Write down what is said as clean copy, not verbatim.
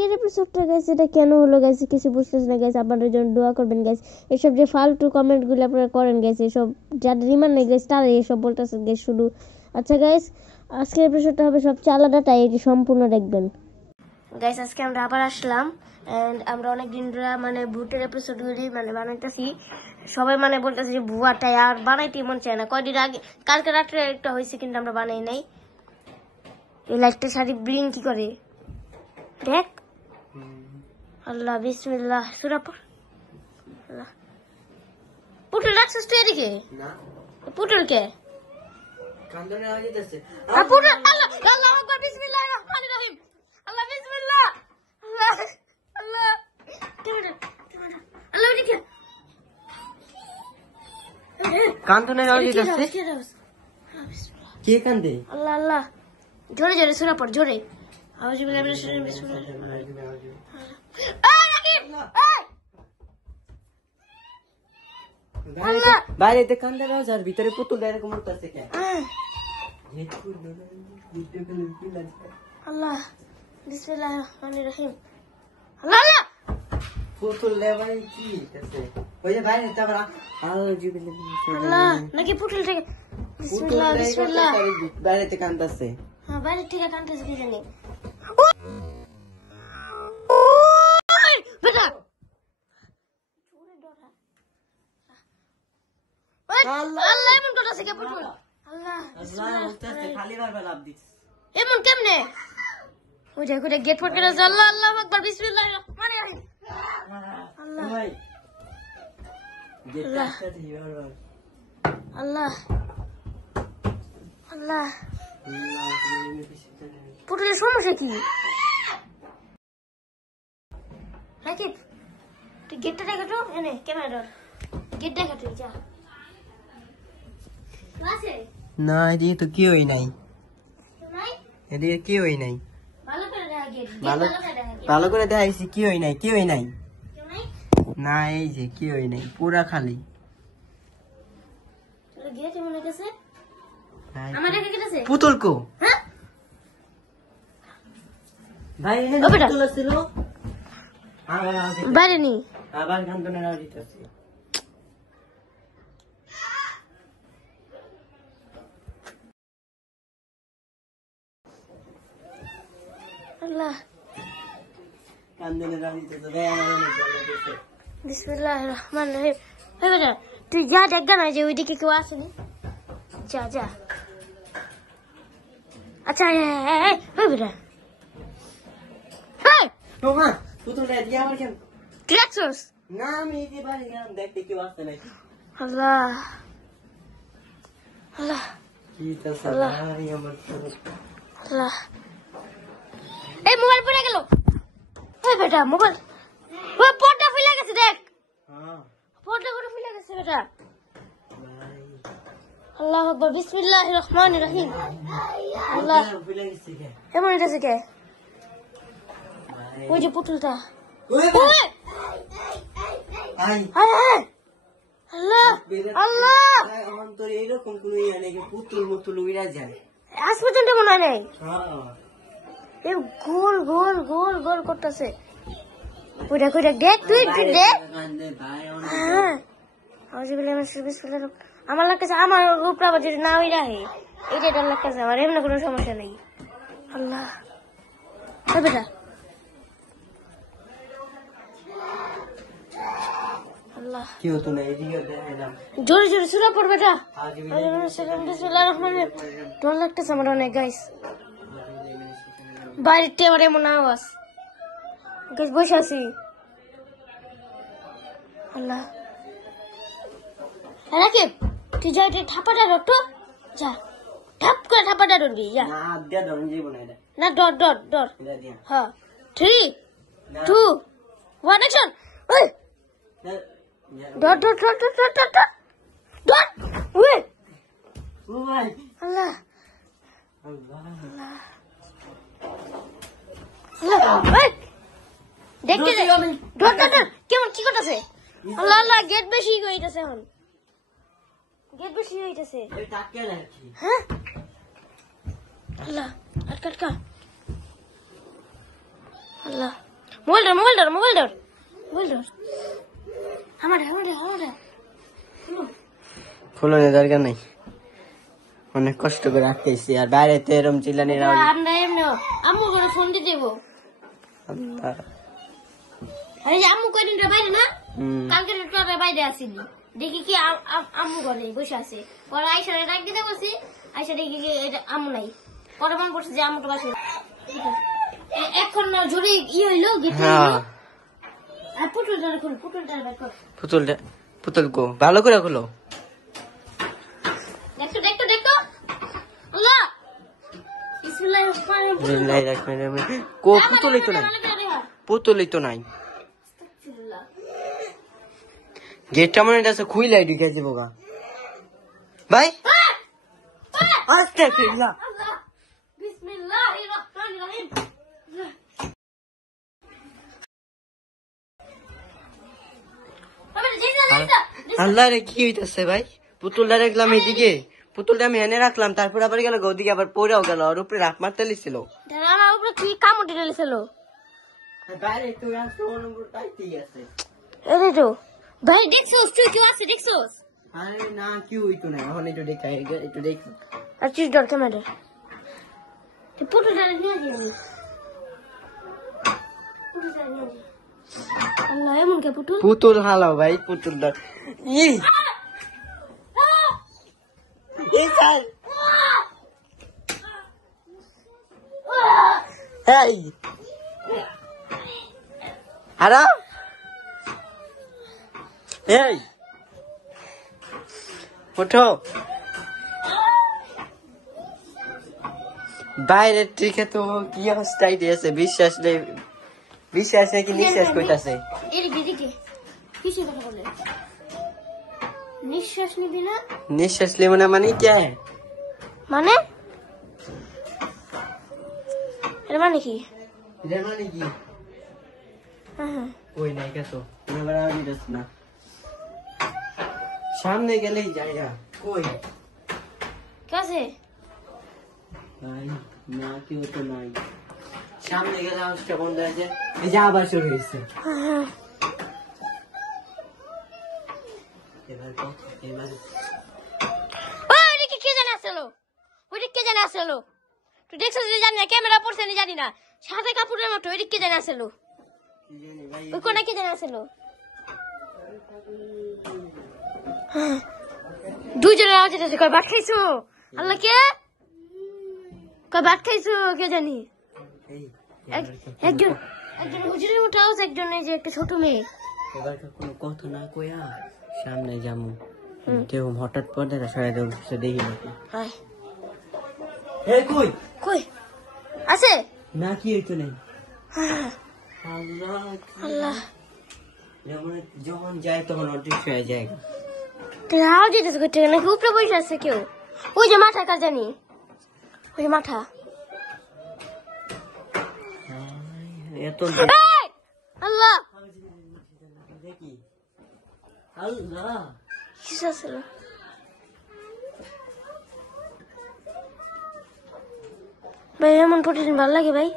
আজকের এপিসোডটা গাইস এটা কেন হলো গাইস কিছু বুঝতেছ না গাইস আপনাদের জন্য দোয়া করবেন গাইস এসব যে ফালতু কমেন্টগুলো আপনারা করেন গাইস এসব যাদের রিমান নেই গাইস তারা এসব বলতেছেন গাইস শুধু আচ্ছা গাইস আজকের এপিসোডটা হবে সবচেয়ে আলাদা তাই এটি সম্পূর্ণ দেখবেন গাইস আজকে আমরা আবার আসলাম এন্ড আমরা অনেক দিন ধরে মানে ভূতের এপিসোডগুলি মানে বানাইতেছি সবাই মানে বলতেছে যে ভুয়াটাই আর বানাইতে মন চায় না কয়দিন আগে কালকে রাত্রে একটা হয়েছে কিন্তু আমরা বানাই নাই এই লাইটটা সারি ব্লিং কি করে দেখ আল্লাহ বিসমিল্লাহ সূরা পড় আল্লাহ পুতুল রাখছিস তুই এদিকে না পুতুল কে কান্দনে আওয়াজ দিতেছে পুতুল আল্লাহ আল্লাহু আকবার বিসমিল্লাহির রহমানির রহিম আল্লাহ বিসমিল্লাহ আল্লাহ আল্লাহ আল্লাহ এদিকে কান্দনে আওয়াজ দিতেছে কে কান্দে আল্লাহ আল্লাহ জোরে জোরে সূরা পড় জোরে আউযু বিল্লাহি মিনাশ শাইতানির বিসমিল্লাহ বাইরে কান্দে রাজ আর ভিতরে পুতুল এরকম করতেছে কেন আল্লাহ বিসমিল্লাহির রহমানির রহিম আল্লাহ আল্লাহ পুতুল লেভাই কি আছে ওই যে বাইরে তারপর আউযু বিল্লাহি মিনাশ শাইতানির আল্লাহ নাকি পুতুল থেকে বিসমিল্লাহ বিসমিল্লাহ বাইরে কান্দছে হ্যাঁ বাইরে থেকে কান্দছে কি জানি বেটা আল্লাহ আল্লাহ এমন কথা শিখে পুতুল আল্লাহ আল্লাহ উঠতে খালি বারবার লাভ দিস এমন কেমনে ওই যে করে গেট পড় করে আল্লাহ আল্লাহু আকবার বিসমিল্লাহির রহমানির রহিম আল্লাহ ভাই গেটটা দিয়ে বারবার আল্লাহ আল্লাহ পুতুলের সমস্যা কি রাকিব তুই গেটটা দেখা তো এনে ক্যামেরা গেট দেখা তুই যা আছে না এদিকে তো কি হই নাই এদিকে কি হই নাই ভালো করে দেখা গেট ভালো করে দেখাইছি কি হই নাই না এই যে কি হই নাই পুরা খালি তোর গেট মনে গেছে আমার দেখা গেছে পুতুল কো হ্যাঁ ভাই এখানে পুতুল ছিল বাইরে নি আবার কান্দনে রাও দিতেছে আল্লাহ কান্দনে রাও দিতেছে ভাই আমার মনে পড়ছে বিসমিল্লাহির রহমানির রহিম এই বেটা তুই যা দেখ না যে ওইদিকে কেউ আসেনি যা যা আচ্ছা এই বেটা এই তোমরা পুতুল রে আমার কেন ট্রাক্টরস না আমি এই বাড়ি গেলাম দেখতে কি আসছে নাকি আল্লাহ আল্লাহ কি তাসা ভাই আমার আল্লাহ এই মোবাইল পড়ে গেল এই বেটা মোবাইল ওই পর্দা ফেলে গেছে দেখ হ্যাঁ পর্দা করে ফেলে গেছে বেটা আল্লাহু আকবার বিসমিল্লাহির রহমানির রহিম আল্লাহ ফেলে গেছে কে এমন এটা কে ওই যে পুতুলটা আই আল্লাহ আল্লাহ অন্তর এরকম কোন নাকি পুতুল মুতুল উইরা যায় আজ পর্যন্ত মনে হয় নাই হ্যাঁ এই গোল গোল গোল গোল করতেছে ওইটা কইরা দেখ তুই দেখ হ্যাঁ আউযু বিল্লাহি মিনাশ শাইতানির রাজিম আমার লাগতেছে আমার উপরা যদি না হই রাহে এইটা ডর লাগতেছে আমার এমন কোনো সমস্যা নেই আল্লাহ এই বেটা আল্লাহ কি হতো না এদিকে দেখাইলাম জোরে জোরে সূরা পড় বেটা বিসমিল্লাহির রহমানির রহিম ডর লাগতেছে আমার অনেক গাইস বাইরে টেবারে মনে আওয়াজ গাইস বসে আছি আল্লাহ রাকিব তুই যা এটা ঠাপাটা ধরতো যা ঠাপ করে ঠাপাটা ধরবি যা না আদ্যা ধরন জীব না এটা না ডট ডট ডট হ্যাঁ 3 2 1 অ্যাকশন ওই dot dot dot dot dot dot dot ওই ও ভাই আল্লাহ আল্লাহ আল্লাহ ওই দেখতে ডট ডট কেমন কি করতেছে আল্লাহ আল্লাহ গেট বেশি হইতাছে এখন গেট বেশি হইতাছে এই টাকা রাখি হ্যাঁ আল্লাহ আটকা আল্লাহ মোবাইল ধর আমার ফুলো দরকার নাই, অনেক কষ্ট করে রাখতেছি আর বাইরে তো এরম চিল্লানি আমরা এমনি আম্মু করে ফোন দিয়ে দেবো। আম্মু কয়দিন বাইরে না, কালকে বাইরে আসিনি, দেখি কি আম্মু ঘরে বসে আছে। পরে আইসা ডাক দিতে বসি, আইসা দেখি কি আম্মু নাই। পরে মনে করছে যে আম্মুটা বাসে এখন জোরে হইলো গীত পুতুল কো ভালো করে খুলো। দেখো কো পুতুলই তো নাই, পুতুলই তো নাই। গেটটা মনে হচ্ছে খুইলাই ঢুকে যাবো গা ভাই। আস্তাগফিরুল্লাহ। আল্লাহ রে কি হইতেছে ভাই, পুতুলটা রাখলাম এদিকে, পুতুলটা আমি এনে রাখলাম, তারপর আবার গেল ওদিকে, আবার পড়েও গেল, আর উপরে রাখ মারতে লিছিল। আমার উপরে কি কামড় দিয়েছিল বাইরে একটু রাস্তা অনুগুলো টাইটেই আছে। এই তো ভাই দেখছোস তুই কি আছে দেখছোস? আরে না কি হইতো না, এখন একটু দেখাই, একটু দেখ। আর চিজ দর ক্যামেরা তুই পুতুলটা নিয়ে যাবি, পুতুলটা নিয়ে যাবি। আল্লাহ এমন কে পুতুল হালাও ভাই, পুতুলটা হারা এই ওঠো বাইরের থেকে তো কি অবস্থায় দিয়েছে, বিশ্বাস নেই, বিশ্বাস নাকি নিঃশ্বাস কইতাছে। নিঃশ্বাস নিবি না, নিঃশ্বাস নেব না মানে কে মানে এর মানে কি, এর মানে কি কই নাই কে তো এবার আমি দিস না, সামনে গেলেই যাইয়া কই কাছে নাই না, কেউ তো নাই, সামনে গেলে আওয়াজটা বন্ধ আছে, এই যে আবার শুরু হয়েছে। এবার ওইদিকে কে জানা আসলো, ওইদিকে কে জানা আসলো, তুই দেখছিস জানি না, ক্যামেরা পড়ছে না জানি না, সাথে কাপড়ের মতো ওইদিকে কে জানা আসলো, ওই কোনা কে জানা আসলো, দুইজনের আওয়াজ এটা কয় ভাত খাইছো, আল্লাহ কে কয় ভাত খাইছো কে জানি, একজন হুজুরের মতো আওয়াজ, একজন এই যে একটা ছোট মেয়ে। এবার কোনো কথা না কইয়া সামনে যাবো, কেউ হঠাৎ পড়ে সরাই দেবো, সে দেখি নাকি কই কই আছে না, কি হইতো নেই। আল্লাহ আল্লাহ যখন যায় তখন অদৃশ্য হয়ে যায়। আওয়াজ যেতেছে করতে নাকি উপরে বসে আছে কেউ, ওই যে মাথা কার জানি, ওই মাথা এত আল্লাহ দেখি আল্লাহ কিছু আসল ভাই, এমন প্রতিদিন ভালো লাগে ভাই।